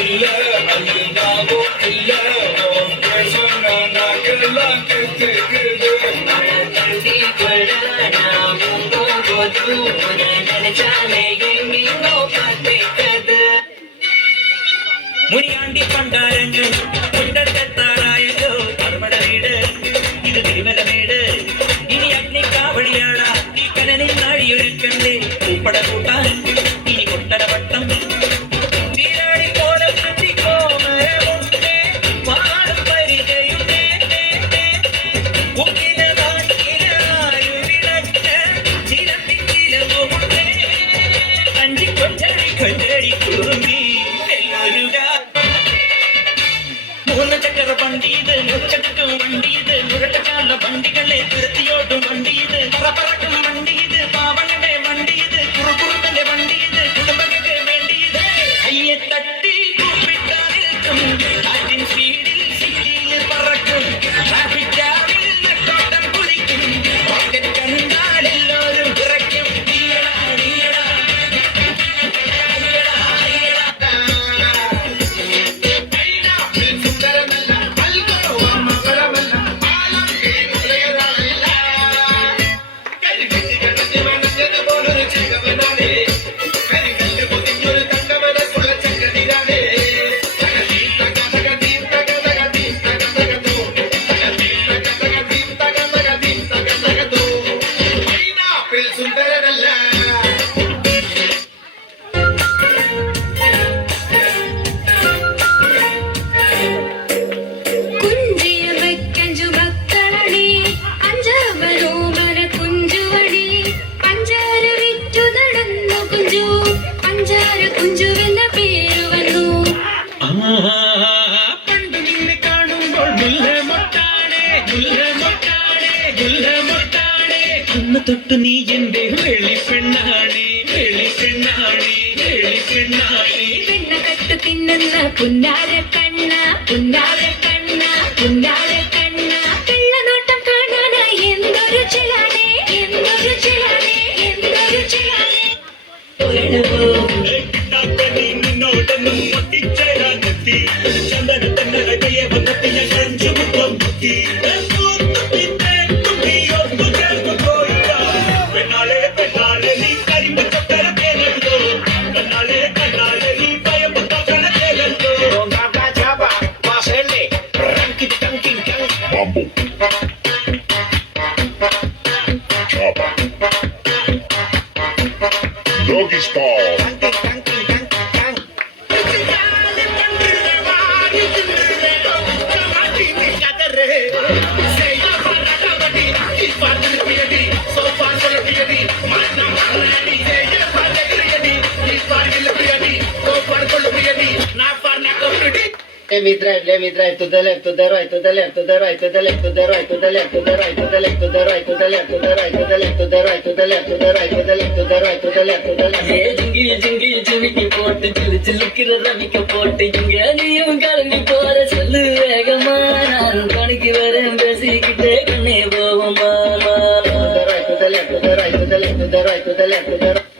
இல்ல அதுதாவும் இல்ல சொன்னா நாக்கெல்லாம் கேக்குது முனியாண்டி பண்டாரங்கள் கொண்டத்தாராயோ அறுபட வீடு இது திருமல வீடு இனி அக்னி காவடியாடா நீ கனனின் நாடி ஒழுக்கண்டே கூப்பட கூட்டான் இனி கொட்டட வட்டம் நீராடி போல சுத்தி கோமரமுட்டே வாழும் பரிதையுமே உக்கிலதான் இலாயு விளக்க சிலம்பி சிலம்புட்டே அஞ்சி கொஞ்சடி கொஞ்சடி குரும்பி மூணு சக்கர வண்டி இது முச்சதுக்கும் வண்டி இது முரட்டக்கால வண்டிகளே திருத்தியோட்டும் வண்டி இது பரபரக்கும் வண்டி இது பாவனவே வண்டி இது குறுகுறுத்தலே வண்டி இது குடும்பத்துக்கு வேண்டி இது ஐய தட்டி கூப்பிட்டால் இருக்கும் காற்றின் ஸ்பீடில் சிட்டியில் பறக்கும் டிராபிக் ஜாமில் நட்டோட்டம் குதிக்கும் பாக்கெட் கண்டால் எல்லோரும் பிறக்கும் இல்லடா இல்லடா പണ്ട് നിന്നെ കാണുമ്പോൾ ഒന്ന് തൊട്ട് നീ എന്റെ വെളിപ്പെണ്ണാണേ വെളിപ്പെണ്ണാണേ വെളിപ്പെണ്ണാണേ വെണ്ണകട്ട് തിന്നുന്ന പുന്നാര കണ്ണ പുന്നാര കണ്ണ പുന്നാര കണ്ണ വെള്ളനോട്ടം കാണാനായി എന്തൊരു ചിലാണേ എന്തൊരു ചിലാണേ എന്തൊരു ചിലാണേ നിന്നോടൊന്നും പൊട്ടിച്ചേരാനെത്തി ചന്ദന തന്നട കയ്യെ വന്നെത്തി ഞാൻ കഞ്ചു മുത്തം കുത്തി പെണ്ണാളെ പെണ്ണാളെ നീ കരിമ്പ് ചക്കര തേനെടുത്തോ കണ്ണാളെ കണ്ണാളെ നീ ഭയം തേനെടുത്തോ Doggy style. Le mi drive to the left, to the right, to the left, to the right, to the left, to the right, to the left, to the right, to the left, to the right, to the left, to the right, to the left, to the right, to the left, to the right, to the left, to the right, to the left, to the left. Gingee ஜிங்கி ஜிமிக்கி போட்டு சிலு சிலுக்கிற ரவிக்க போட்டு இங்க நீயும் கிளம்பி போற சொல்லு வேகமா நான் பணிக்கு வரேன் பேசிக்கிட்டே கண்ணே போவோம் To the right, to the left, to the right, to the left, to the right, to the left, to the right.